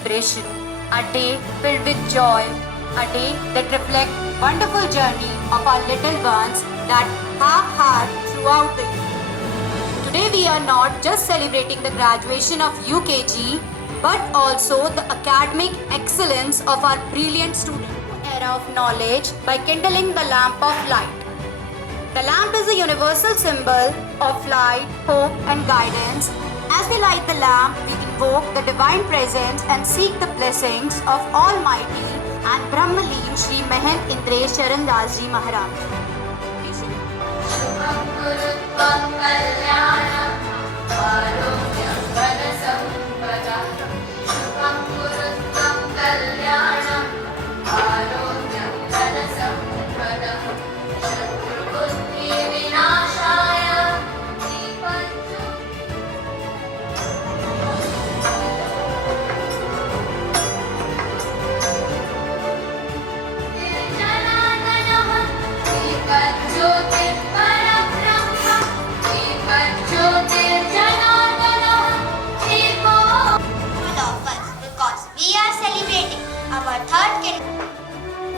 celebration, a day filled with joy, a day that reflects wonderful journey of our little ones that have had throughout the year. Today we are not just celebrating the graduation of UKG, but also the academic excellence of our brilliant students. Era of knowledge by kindling the lamp of light. The lamp is a universal symbol of light, hope and guidance. As we light the lamp, we invoke the divine presence and seek the blessings of Almighty and Brahmaleen Shri Mahant Indresh Charan Das Ji Maharaj.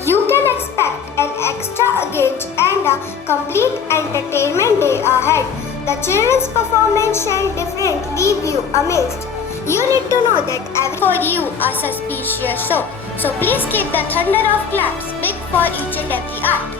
You can expect an extra gauge and a complete entertainment day ahead. The children's performance shall definitely leave you amazed. You need to know that for you a suspicious show. So please keep the thunder of claps big for each and every art.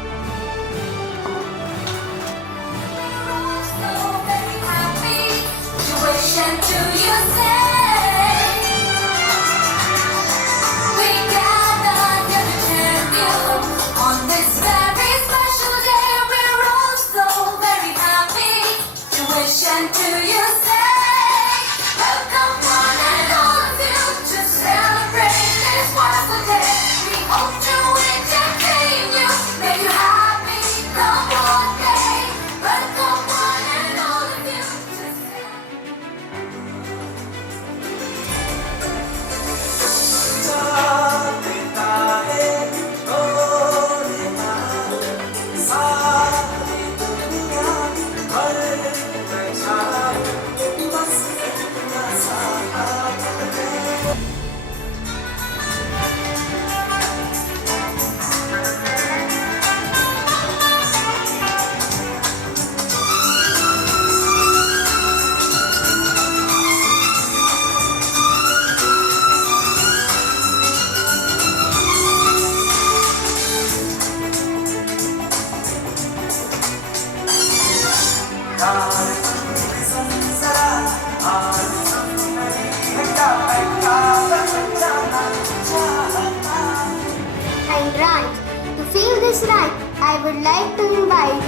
And right, to feel this right, I would like to invite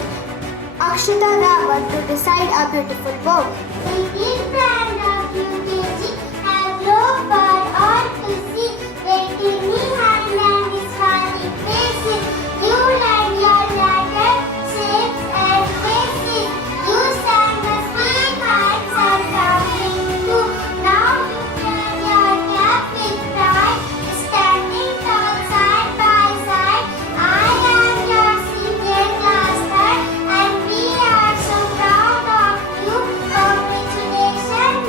Akshita Rawat to recite a beautiful poem. It is brand of UKG, have low for all to see. Let me hand and his funny faces. You learn your letter, shapes and faces. You sang the sweet hearts are coming too. Now you turn your cap with pride, standing tall side by side. I am your senior class third, and we are so proud of you. Congratulations.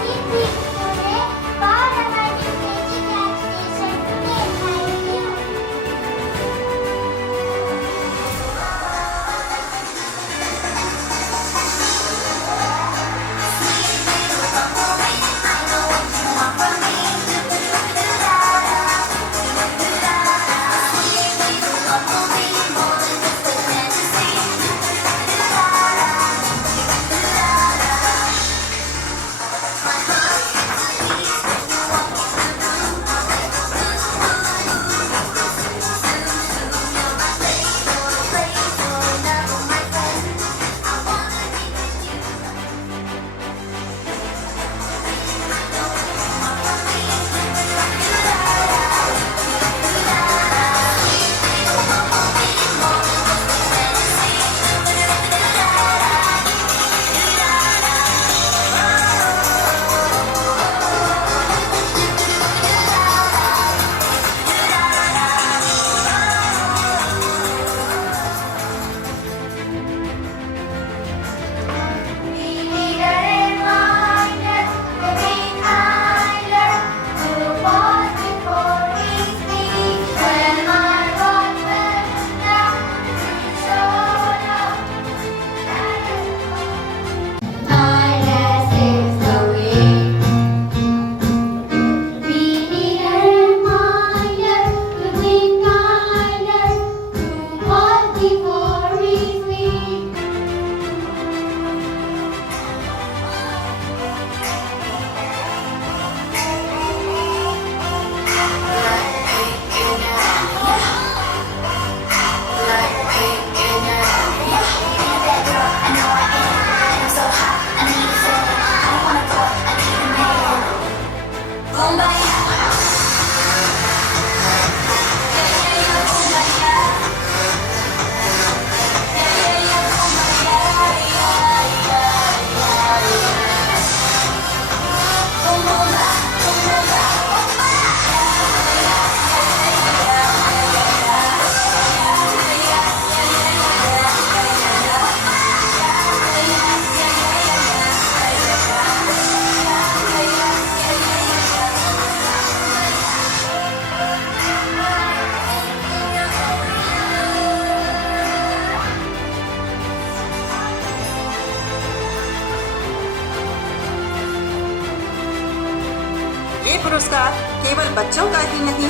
पुरस्कार केवल बच्चों का ही नहीं,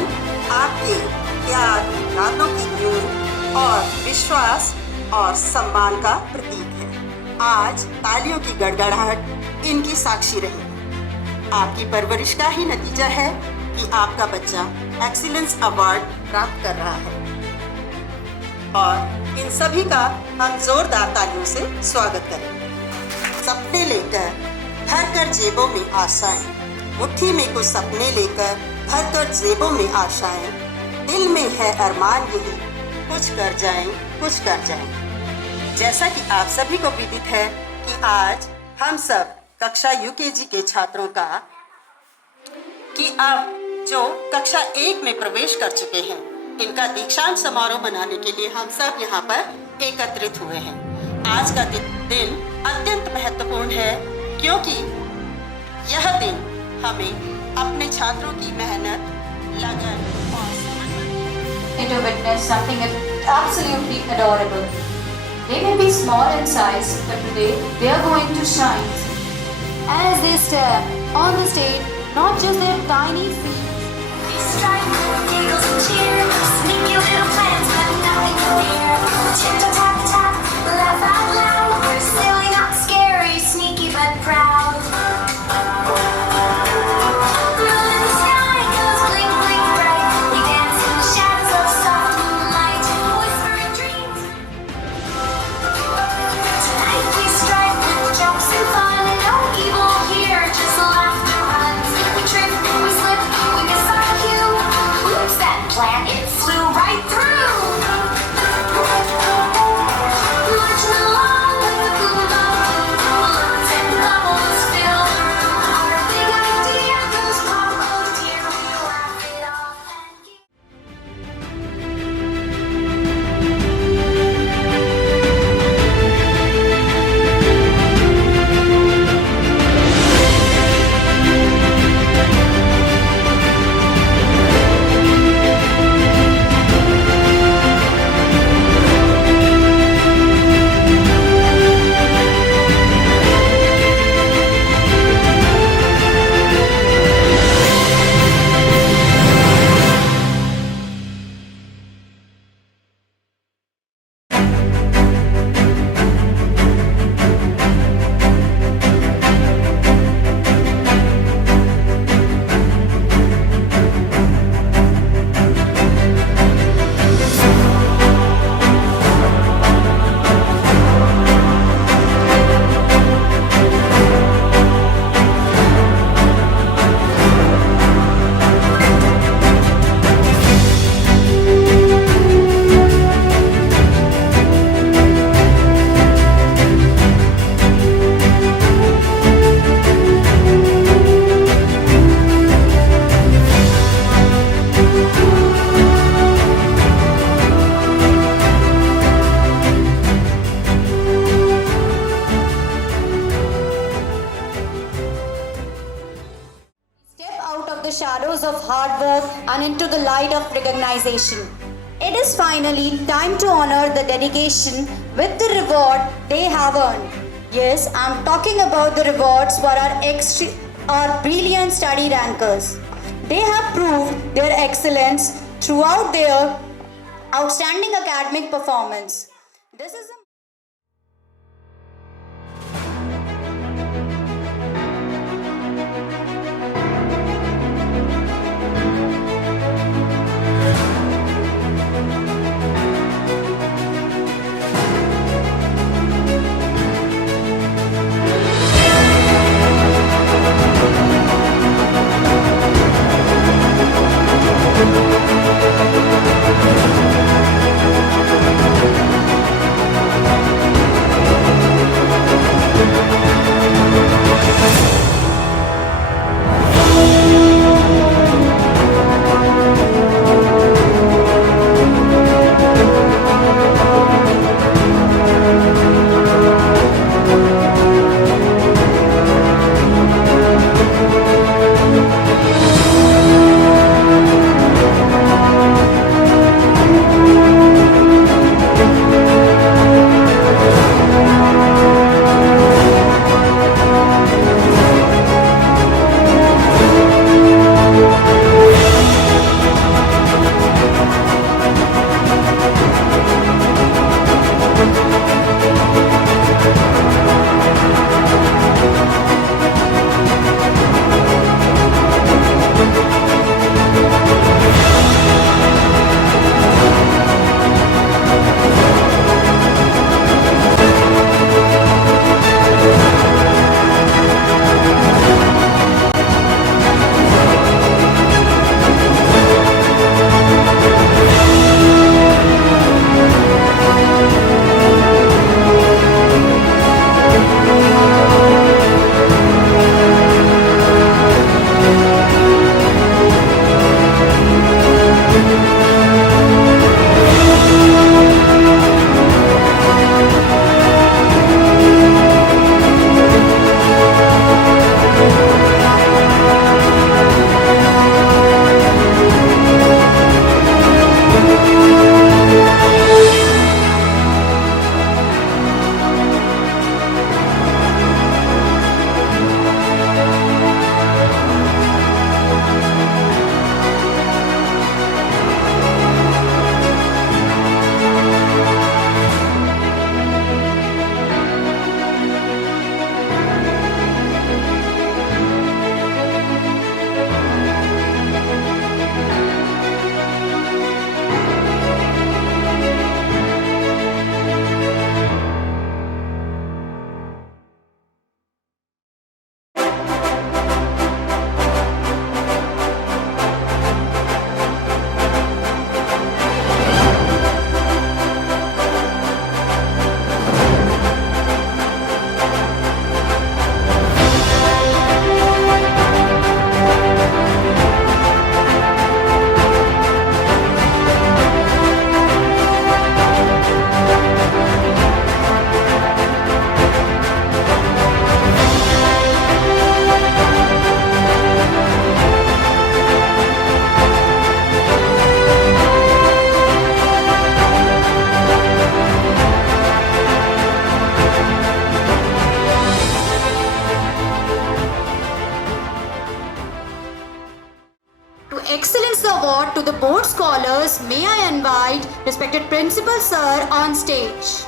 आपके त्याग, रातों की नींद और विश्वास और सम्मान का प्रतीक है। आज तालियों की गड़गड़ाहट इनकी साक्षी रही। आपकी परवरिश का ही नतीजा है कि आपका बच्चा एक्सीलेंस अवार्ड प्राप्त कर रहा है। और इन सभी का हम जोरदार तालियों से स्वागत करें। सपने लेकर भरकर जेबों में आशाएं, मुट्ठी में कुछ सपने लेकर भरकर जेबों में आशाएं, दिल में है अरमान यही, कुछ कर जाएं, कुछ कर जाएं। जैसा कि आप सभी को विदित है कि आज हम सब कक्षा यूकेजी के छात्रों का अब जो कक्षा 1 में प्रवेश कर चुके हैं, इनका दीक्षांत समारोह मनाने के लिए हम सब यहाँ पर एकत्रित हुए हैं। आज का दिन अत्यंत महत्वपूर्ण है क्योंकि यह दिन हमें अपने छात्रों की मेहनत, लगन और समर्पण to witness something absolutely adorable. They may be small in size, but today they are going to shine. As they step on the stage, not just their tiny feet, They strike, giggles and cheer, sneaky little plans, but nothing to fear. Tip tap tap, laugh out loud. We're silly, not scary, sneaky but proud. Blue in the sky goes bling bling bright. We dance in the shadows of soft moonlight, whispering dreams. Tonight we strike with jokes and fun, no evil here, just laughter runs. We trip, we slip, we miss our cue. Oops, that plan, it flew right through. Marching along with the boom of balloons and bubbles fill the room. Our big idea goes pop, oh dear, we laugh it off and giggle. step out of the shadows of hard work and into the light of recognition. It is finally time to honor the dedication with the reward they have earned. Yes, I'm talking about the rewards for our brilliant study rankers. They have proved their excellence throughout their outstanding academic performance. This is a to the board scholars, may I invite respected Principal Sir on stage.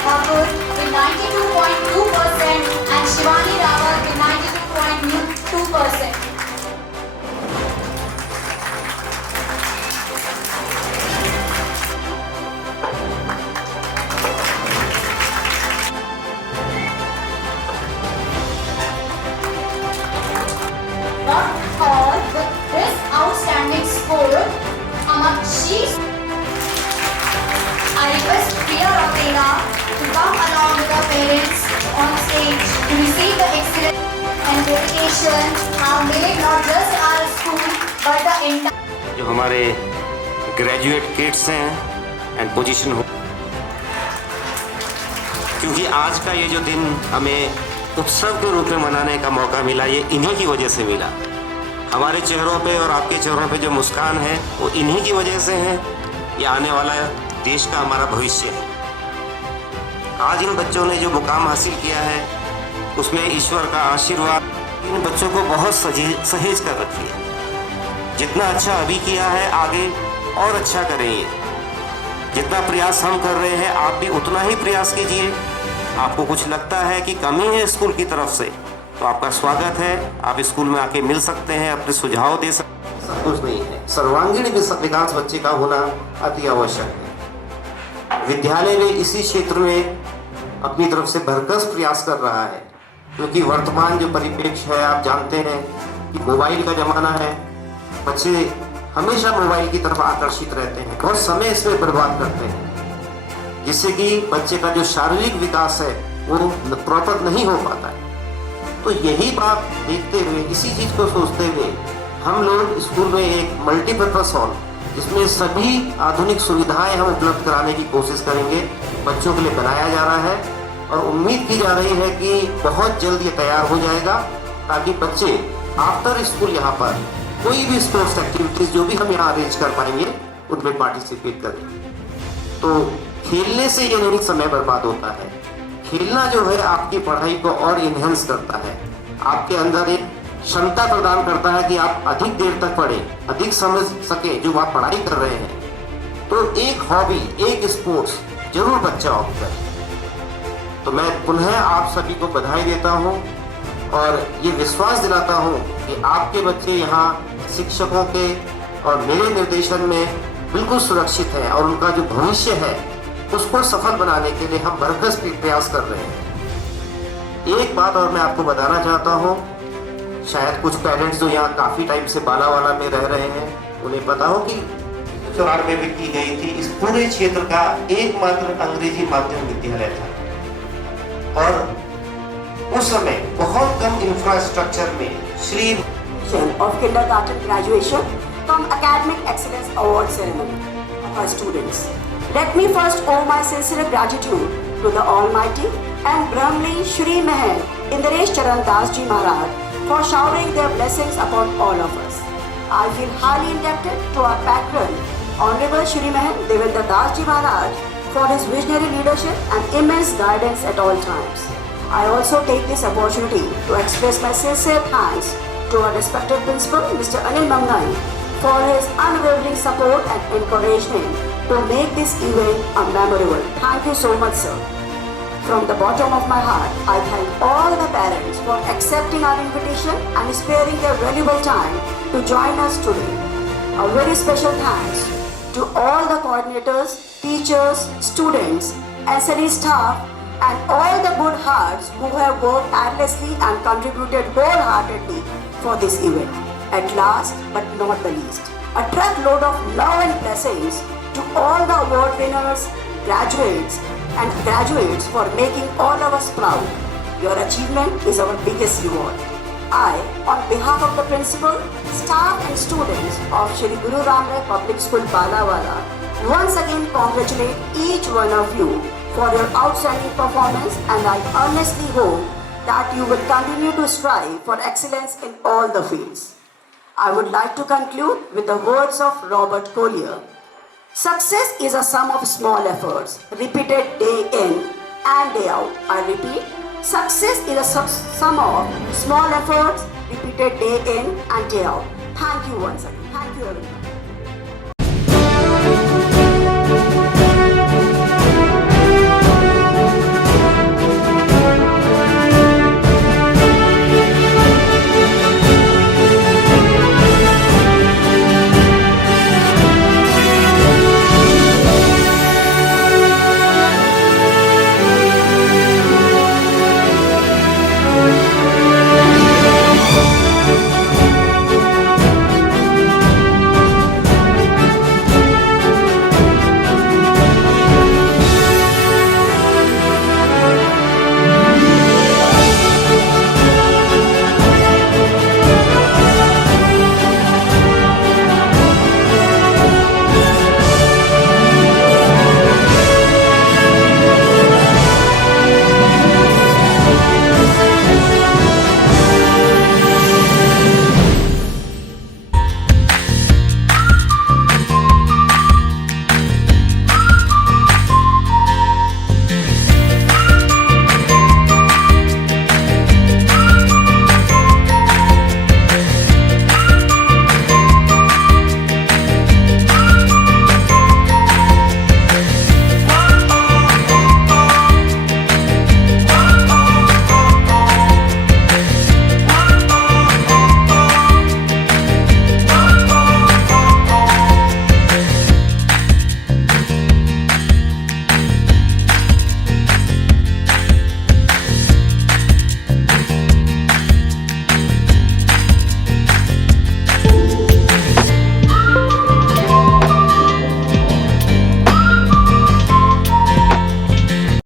Thakur with 92.2% and Shivani Rawat with 92.2%. Not all with this outstanding score, Amakshi. I request Priya Ravena to come along with her parents on stage to receive the excellence and dedication have made not just our school but the entire. जो हमारे graduate kids हैं and position हो, क्योंकि आज का ये जो दिन हमें उत्सव के रूप में मनाने का मौका मिला, ये इन्हीं की वजह से मिला। हमारे चेहरों पे और आपके चेहरों पे जो मुस्कान है वो इन्हीं की वजह से है। ये आने वाला देश का हमारा भविष्य है। आज इन बच्चों ने जो मुकाम हासिल किया है उसमें ईश्वर का आशीर्वाद इन बच्चों को बहुत सहेज कर रखी है। जितना अच्छा अभी किया है आगे और अच्छा करेंगे। जितना प्रयास हम कर रहे हैं आप भी उतना ही प्रयास कीजिए। आपको कुछ लगता है कि कमी है स्कूल की तरफ से तो आपका स्वागत है। आप स्कूल में आके मिल सकते हैं, अपने सुझाव दे सकते हैं। सब कुछ नहीं है, सर्वांगीण विकास बच्चे का होना अति आवश्यक है। विद्यालय में इसी क्षेत्र में अपनी तरफ से भरकस प्रयास कर रहा है, क्योंकि वर्तमान जो परिप्रेक्ष्य है आप जानते हैं कि मोबाइल का जमाना है। बच्चे हमेशा मोबाइल की तरफ आकर्षित रहते हैं, बहुत समय इसमें बर्बाद करते हैं, जिससे कि बच्चे का जो शारीरिक विकास है वो प्रॉपर नहीं हो पाता है। तो यही बात देखते हुए, इसी चीज को सोचते हुए हम लोग स्कूल में एक मल्टीपर्पज हॉल जिसमें सभी आधुनिक सुविधाएं हम उपलब्ध कराने की कोशिश करेंगे, बच्चों के लिए बनाया जा रहा है और उम्मीद की जा रही है कि बहुत जल्द ये तैयार हो जाएगा, ताकि बच्चे आफ्टर स्कूल यहाँ पर कोई भी स्पोर्ट्स एक्टिविटीज जो भी हम यहाँ अरेंज कर पाएंगे उनमें पार्टिसिपेट करें। तो खेलने से ये नहीं समय बर्बाद होता है, खेलना जो है आपकी पढ़ाई को और इन्हेंस करता है, आपके अंदर एक क्षमता प्रदान करता है कि आप अधिक देर तक पढ़ें, अधिक समझ सके जो आप पढ़ाई कर रहे हैं। तो एक हॉबी, एक स्पोर्ट्स जरूर बच्चा ऑप्ट करे। तो मैं पुनः आप सभी को बधाई देता हूं और ये विश्वास दिलाता हूं कि आपके बच्चे यहाँ शिक्षकों के और मेरे निर्देशन में बिल्कुल सुरक्षित है और उनका जो भविष्य है उसको सफल बनाने के लिए हम भरसक प्रयास कर रहे हैं। एक बात और मैं आपको बताना चाहता हूँ, शायद कुछ पेरेंट्स जो यहाँ काफ़ी टाइम से बालावाला में रह रहे हैं उन्हें पता हो कि 94 में की गई थी, इस पूरे क्षेत्र का एकमात्र अंग्रेजी माध्यम विद्यालय था और उस समय बहुत कम इंफ्रास्ट्रक्चर में Shri of kindergarten graduation from Academic Excellence Award Ceremony of our students. Let me first owe my sincere gratitude to the Almighty and Brahmli Shri Mahal Indaresh Charan Das Ji Maharaj for showering their blessings upon all of us. I feel highly indebted to our patron, Honorable Shri Mahal Devendra Das Ji Maharaj, for his visionary leadership and immense guidance at all times. I also take this opportunity to express my sincere thanks to our respected principal, Mr. Anil Mangai, for his unwavering support and encouragement to make this event a memorable. Thank you so much, sir. From the bottom of my heart, I thank all the parents for accepting our invitation and sparing their valuable time to join us today. A very special thanks to all the coordinators, teachers, students, SLE staff, and all the good hearts who have worked tirelessly and contributed wholeheartedly for this event. At last, but not the least, a truckload of love and blessings to all the award winners, graduates for making all of us proud. Your achievement is our biggest reward. I, on behalf of the principal, staff and students of Shri Guru Ram Rai Public School Balawala, once again congratulate each one of you for your outstanding performance, and I earnestly hope that you will continue to strive for excellence in all the fields. I would like to conclude with the words of Robert Collier. Success is a sum of small efforts repeated day in and day out. I repeat, success is a sum of small efforts repeated day in and day out. Thank you once again. Thank you everyone.